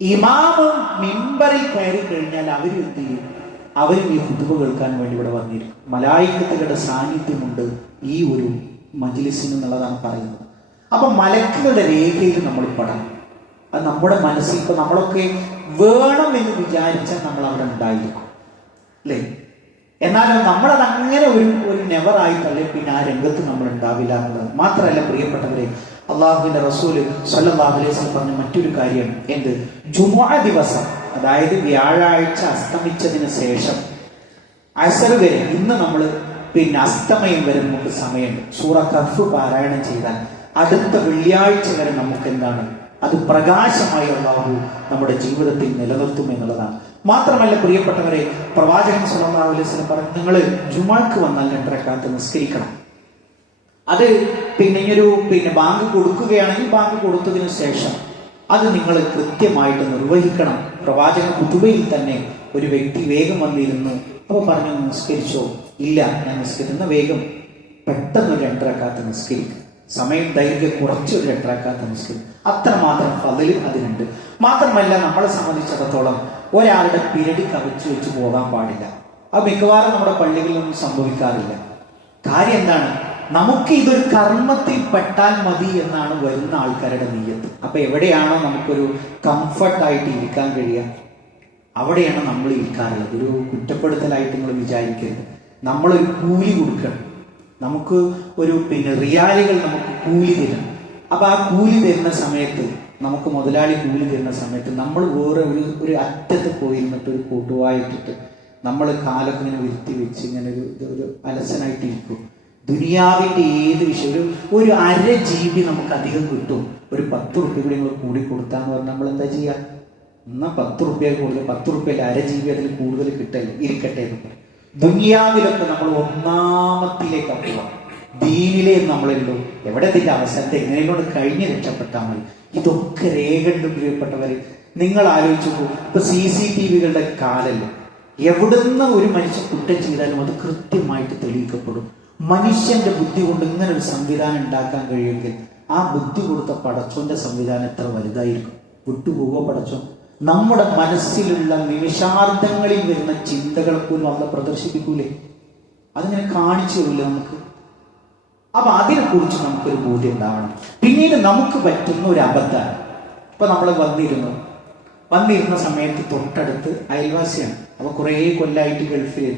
ഇമാമ് മിമ്പറിൽ കയറി കഴിഞ്ഞാൽ അവരും എന്ത് ചെയ്യും? അവരും ഈ ഖുതുബ കേൾക്കാൻ വേണ്ടി ഇവിടെ വന്നിരിക്കും. മലായിക്കത്തുകളുടെ സാന്നിധ്യമുണ്ട് ഈ ഒരു മജ്ലിസിന് എന്നുള്ളതാണ് പറയുന്നത്. അപ്പൊ മലക്കുകളുടെ രേഖയിൽ നമ്മൾ പെടണം. അത് നമ്മുടെ മനസ്സിൽ ഇപ്പൊ നമ്മളൊക്കെ വേണമെന്ന് വിചാരിച്ചാൽ നമ്മൾ അവിടെ ഉണ്ടായിരിക്കും, അല്ലേ? എന്നാലും നമ്മളത് അങ്ങനെ ഒരു നെവറായിട്ടല്ലേ പിന്നെ ആ രംഗത്ത് നമ്മൾ ഉണ്ടാവില്ല എന്നുള്ളത്. മാത്രമല്ല പ്രിയപ്പെട്ടവരെ, അള്ളാഹുവിന്റെ റസൂൽ സല്ലല്ലാഹു അലൈഹി വസല്ലം പറഞ്ഞ മറ്റൊരു കാര്യം എന്ത്? ജുമുഅ ദിവസം, അതായത് വ്യാഴാഴ്ച അസ്തമിച്ചതിന് ശേഷം അസർ വരെ, ഇന്ന് നമ്മൾ അസ്തമയം വരെ നമുക്ക് സമയമുണ്ട്. സൂറ കഹ്ഫ് പാരായണം ചെയ്താൽ അടുത്ത വെള്ളിയാഴ്ച വരെ നമുക്ക് എന്താണ്? അത് പ്രകാശമായി അല്ലാഹു നമ്മുടെ ജീവിതത്തിൽ നിലനിർത്തും എന്നുള്ളതാണ്. മാത്രമല്ല പ്രിയപ്പെട്ടവരെ, പ്രവാചകൻ സല്ലല്ലാഹു അലൈഹി വസല്ലം പറഞ്ഞു, നിങ്ങൾ ജുമുഅക്ക് വന്നാൽ 2 റക്അത്ത് നിസ്കരിക്കണം. അത് ഇനിയൊരു ബാങ്ക് കൊടുക്കുകയാണെങ്കിൽ ബാങ്ക് കൊടുത്തതിനു ശേഷം അത് നിങ്ങൾ കൃത്യമായിട്ട് നിർവഹിക്കണം. പ്രവാചകൻ ഖുതുബയിൽ തന്നെ ഒരു വ്യക്തി വേഗം വന്നിരുന്നു. അപ്പൊ പറഞ്ഞു, നിസ്കരിച്ചോ? ഇല്ല, ഞാൻ നിസ്കരിക്കുന്ന വേഗം പെട്ടെന്ന് 2 റക്അത്ത് നിസ്കരിക്കും. സമയം ദൈർഘ്യം കുറച്ച് 2 റക്അത്ത് നിസ്കരിക്കും. അത്രമാത്രം ഫളിൽ അതിനുണ്ട്. മാത്രമല്ല നമ്മളെ സംബന്ധിച്ചിടത്തോളം ഒരാളുടെ പിരടി കവച്ചു വെച്ച് പോകാൻ പാടില്ല. അത് മിക്കവാറും നമ്മുടെ പള്ളികളിലൊന്നും സംഭവിക്കാറില്ല. കാര്യം എന്താണ്? നമുക്ക് ഇതൊരു കർമ്മത്തിൽ പെട്ടാൽ മതി എന്നാണ് വരുന്ന ആൾക്കാരുടെ നിയ്യത്ത്. അപ്പൊ എവിടെയാണോ നമുക്കൊരു കംഫർട്ടായിട്ട് ഇരിക്കാൻ കഴിയുക, അവിടെയാണ് നമ്മൾ ഇരിക്കാറുള്ളത്. ഒരു കുറ്റപ്പെടുത്തലായിട്ട് നിങ്ങൾ വിചാരിക്കരുത്. നമ്മളൊരു കൂലി കൊടുക്കണം. നമുക്ക് ഒരു റിയാലികൾ നമുക്ക് കൂലി തരണം. അപ്പൊ ആ കൂലി തരുന്ന സമയത്ത്, നമുക്ക് മുതലാളി കൂലി തരുന്ന സമയത്ത് നമ്മൾ വേറെ ഒരു അറ്റത്ത് പോയിരുന്നിട്ട് ഒരു കൂട്ടുവായിട്ടിട്ട് നമ്മൾ കാലൊക്കെ ഇങ്ങനെ വരുത്തി വെച്ച് ഇങ്ങനെ ഒരു അലസനായിട്ട് ഇരിക്കും. ദുനിയാവിന്റെ ഏത് വിഷയം ഒരു അര GB നമുക്ക് അധികം കിട്ടും. ഒരു 10 റുപ്യ കൂടി നിങ്ങൾ കൂടി കൊടുത്താന്ന് പറഞ്ഞാൽ നമ്മൾ എന്താ ചെയ്യുക? എന്നാൽ 10 റുപ്യ കൂടുതൽ, 10 റുപ്യയിൽ അര GB അതിൽ കൂടുതൽ ഇരിക്കട്ടെ എന്ന്. ദുനിയാവിലൊക്കെ നമ്മൾ ഒന്നാമത്തിലേക്ക് പോവാം. ദീനിലെ നമ്മളല്ലോ എവിടെ ഇതിന്റെ അവസരത്തെ എങ്ങനെയോട് കഴിഞ്ഞ് രക്ഷപ്പെട്ടാൽ മതി. ഇതൊക്കെ രേഖണ്ട് പ്രിയപ്പെട്ടവര്. നിങ്ങൾ ആലോചിച്ചു, ഇപ്പൊ CCTVകളുടെ കാലല്ലേ? എവിടുന്ന് ഒരു മനുഷ്യൻ കുറ്റം ചെയ്താലും അത് കൃത്യമായിട്ട് തെളിയിക്കപ്പെടും. മനുഷ്യന്റെ ബുദ്ധി കൊണ്ട് ഇങ്ങനെ ഒരു സംവിധാനം ഉണ്ടാക്കാൻ കഴിയുമെങ്കിൽ ആ ബുദ്ധി കൊടുത്ത പടച്ചോന്റെ സംവിധാനം എത്ര വലുതായിരിക്കും. വിട്ടുപോകോ പടച്ചോൻ? നമ്മുടെ മനസ്സിലുള്ള നിമിഷാർദ്ധങ്ങളിൽ വരുന്ന ചിന്തകളെ പോലും അള്ള പ്രദർശിപ്പിക്കൂലേ? അതിങ്ങനെ കാണിച്ചു തരില്ല നമുക്ക്. അപ്പൊ അതിനെക്കുറിച്ച് നമുക്കൊരു ബോധ്യം ഉണ്ടാവണം. പിന്നീട് നമുക്ക് പറ്റുന്ന ഒരു അബദ്ധം, ഇപ്പൊ നമ്മൾ വന്നിരുന്ന സമയത്ത് തൊട്ടടുത്ത് അയൽവാസിയാണ്. അപ്പൊ കുറേ കൊല്ലായിട്ട് ഗൾഫിൽ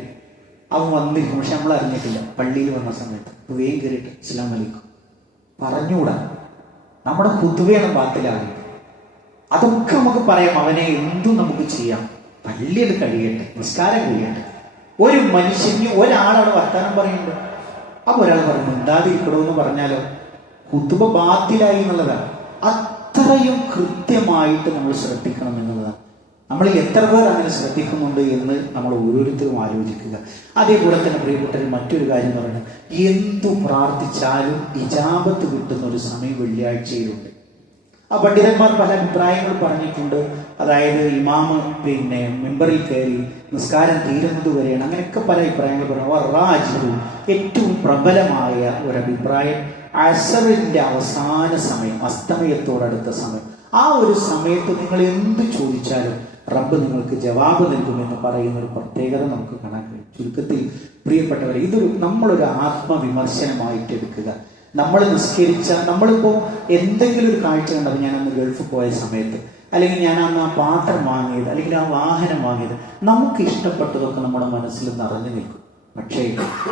അവൻ വന്നിരിക്കും. പക്ഷെ നമ്മൾ അറിഞ്ഞിട്ടില്ല. പള്ളിയിൽ വന്ന സമയത്ത് വേഗം കയറിയിട്ട് അസ്സലാമു അലൈക്കും പറഞ്ഞുകൂടാ. നമ്മുടെ ഹുതുവയാണ് ബാത്തിലാകും. അതൊക്കെ നമുക്ക് പറയാം, അവനെ എന്തും നമുക്ക് ചെയ്യാം. പള്ളിയത് കഴിയട്ടെ, നിസ്കാരം കഴിയട്ടെ. ഒരു മനുഷ്യന് ഒരാളാണ് വർത്താനം പറയുന്നത്. അപ്പൊ ഒരാൾ പറഞ്ഞു മിണ്ടാതിരിക്കണമെന്ന് പറഞ്ഞാലോ ഹുതുബ ബാത്തിലായി എന്നുള്ളതാണ്. അത്രയും കൃത്യമായിട്ട് നമ്മൾ ശ്രദ്ധിക്കണം എന്നുള്ളതാണ്. നമ്മൾ എത്ര പേർ അങ്ങനെ ശ്രദ്ധിക്കുന്നുണ്ട് എന്ന് നമ്മൾ ഓരോരുത്തരും ആലോചിക്കുക. അതേപോലെ തന്നെ പ്രിയപ്പെട്ടവർ, മറ്റൊരു കാര്യം പറയുന്നത്, എന്തു പ്രാർത്ഥിച്ചാലും ഇജാബത്ത് കിട്ടുന്ന ഒരു സമയം വെള്ളിയാഴ്ചയിലുണ്ട്. ആ പണ്ഡിതന്മാർ പല അഭിപ്രായങ്ങൾ പറഞ്ഞിട്ടുണ്ട്. അതായത് ഇമാമ് മെമ്പറിൽ കയറി നിസ്കാരം തീരുന്നത് വരെയാണ്. അങ്ങനെയൊക്കെ പല അഭിപ്രായങ്ങൾ പറഞ്ഞു. ഏറ്റവും പ്രബലമായ ഒരു അഭിപ്രായം അസറിന്റെ അവസാന സമയം, അസ്തമയത്തോടടുത്ത സമയം, ആ ഒരു സമയത്ത് നിങ്ങൾ എന്ത് ചോദിച്ചാലും റബ്ബ് നിങ്ങൾക്ക് ജവാബ് നൽകുമെന്ന് പറയുന്ന ഒരു പ്രത്യേകത നമുക്ക് കാണാൻ കഴിയും. ചുരുക്കത്തിൽ പ്രിയപ്പെട്ടവരെ, നമ്മളൊരു ആത്മവിമർശനമായിട്ട് എടുക്കുക. നമ്മൾ നിസ്കരിച്ച, നമ്മളിപ്പോ എന്തെങ്കിലും ഒരു കാഴ്ച കണ്ടപ്പോൾ, ഞാൻ അന്ന് ഗൾഫിൽ പോയ സമയത്ത്, അല്ലെങ്കിൽ ഞാൻ അന്ന് ആ പാത്രം വാങ്ങിയത്, അല്ലെങ്കിൽ ആ വാഹനം വാങ്ങിയത്, നമുക്ക് ഇഷ്ടപ്പെട്ടതൊക്കെ നമ്മുടെ മനസ്സിൽ നിറഞ്ഞു നിൽക്കും. പക്ഷേ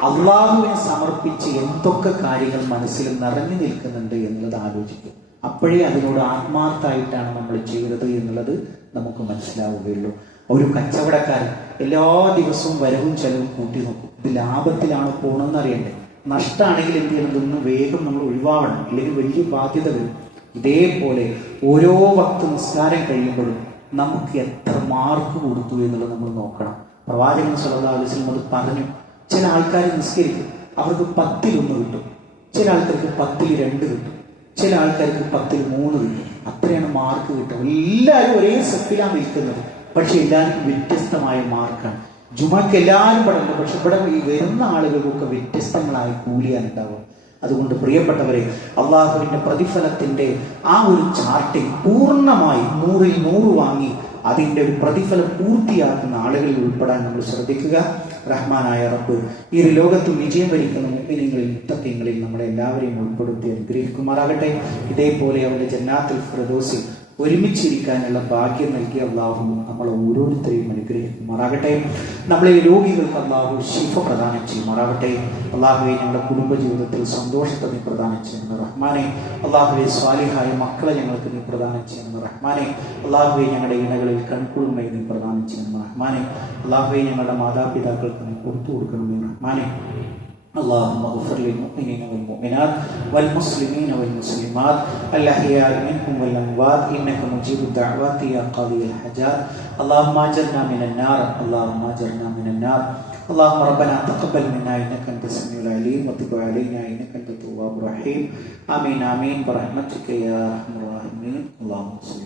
അള്ളാഹുവിനെ സമർപ്പിച്ച് എന്തൊക്കെ കാര്യങ്ങൾ മനസ്സിൽ നിറഞ്ഞു നിൽക്കുന്നുണ്ട് എന്നുള്ളത് ആലോചിക്കും. അപ്പോഴേ അതിനോട് ആത്മാർത്ഥമായിട്ടാണ് നമ്മൾ ചെയ്തത് എന്നുള്ളത് നമുക്ക് മനസ്സിലാവുകയുള്ളൂ. ഒരു കച്ചവടക്കാരൻ എല്ലാ ദിവസവും വരവും ചെലവും കൂട്ടി നോക്കും. ഇത് ലാഭത്തിലാണ് പോകണമെന്ന് അറിയണ്ടേ. നഷ്ടമാണെങ്കിൽ എന്ത് ചെയ്യണം? ഇതൊന്ന് വേഗം നമ്മൾ ഒഴിവാവണം, അല്ലെങ്കിൽ വലിയ ബാധ്യത വരും. ഇതേപോലെ ഓരോ വക്ത് നിസ്കാരം കഴിയുമ്പോഴും നമുക്ക് എത്ര മാർക്ക് കൊടുത്തു എന്നുള്ളത് നമ്മൾ നോക്കണം. പ്രവാചകൻ സല്ലല്ലാഹു അലൈഹി വസല്ലം അത് പറഞ്ഞു. ചില ആൾക്കാർ നിസ്കരിക്കും, അവർക്ക് 10 കിട്ടും. ചില ആൾക്കാർക്ക് 10 കിട്ടും. ചില ആൾക്കാർക്ക് 10 കിട്ടും. അത്രയാണ് മാർക്ക് കിട്ടുക. എല്ലാവരും ഒരേ സെഫിലാണ് നിൽക്കുന്നത്, പക്ഷെ എല്ലാവർക്കും വ്യത്യസ്തമായ മാർക്കാണ്. ജുമക്ക് എല്ലാവരും പഠിക്കുന്നത്, പക്ഷെ ഇവിടെ ഈ വരുന്ന ആളുകൾക്കൊക്കെ വ്യത്യസ്തങ്ങളായ കൂലിയാണ് ഉണ്ടാവുക. അതുകൊണ്ട് പ്രിയപ്പെട്ടവരെ, അള്ളാഹുവിന്റെ പ്രതിഫലത്തിന്റെ ആ ഒരു ചാർട്ടിൽ പൂർണ്ണമായി 100ൽ 100 വാങ്ങി അതിന്റെ ഒരു പ്രതിഫലം പൂർത്തിയാക്കുന്ന ആളുകളിൽ ഉൾപ്പെടാൻ നമ്മൾ ശ്രദ്ധിക്കുക. റഹ്മാനായ റബ്ബ് ഈ ഒരു ലോകത്ത് വിജയം വരിക്കുന്ന മുഅ്മിനീങ്ങളിൽ മുത്തഖീങ്ങളിൽ നമ്മളെ എല്ലാവരെയും ഉൾപ്പെടുത്തി അനുഗ്രഹിക്കുമാറാകട്ടെ. ഇതേപോലെ അവന്റെ ജന്നാത്തുൽ ഫിർദൗസിൽ ഒരുമിച്ചിരിക്കാനുള്ള ഭാഗ്യം നൽകിയ അള്ളാഹു നമ്മളെ ഓരോരുത്തരെയും അനുഗ്രഹിക്കുമാറാകട്ടെ. നമ്മളെ രോഗികൾക്ക് അള്ളാഹു ശിഫ പ്രദാനം ചെയ്യുമാറാകട്ടെ. അള്ളാഹുവെ, ഞങ്ങളുടെ കുടുംബജീവിതത്തിൽ സന്തോഷത്തെ നീ പ്രദാനം ചെയ്യുന്ന റഹ്മാനെ. അള്ളാഹുവെ, സ്വാലിഹായ മക്കളെ ഞങ്ങൾക്ക് നീ പ്രദാനം ചെയ്യുന്ന റഹ്മാനെ. അള്ളാഹുവെ, ഞങ്ങളുടെ ഇണകളിൽ കൺകുളിർമയെ നീ പ്രദാനം ചെയ്യുന്ന റഹ്മാനെ. അള്ളാഹുവെ, ഞങ്ങളുടെ മാതാപിതാക്കൾക്ക് നീ പുറത്തു കൊടുക്കണമേ റഹ്മാനെ. اللهم اغفر للمؤمنين والمؤمنات والمسلمين والمسلمات الأحياء منهم والأموات إنك مجيب الدعوات يا قاضي الحاجات. اللهم أجرنا من النار، اللهم أجرنا من النار. اللهم ربنا تقبل منا إنك أنت السميع العليم وتب علينا إنك أنت التواب الرحيم. آمين آمين برحمتك يا أرحم الراحمين. اللهم صل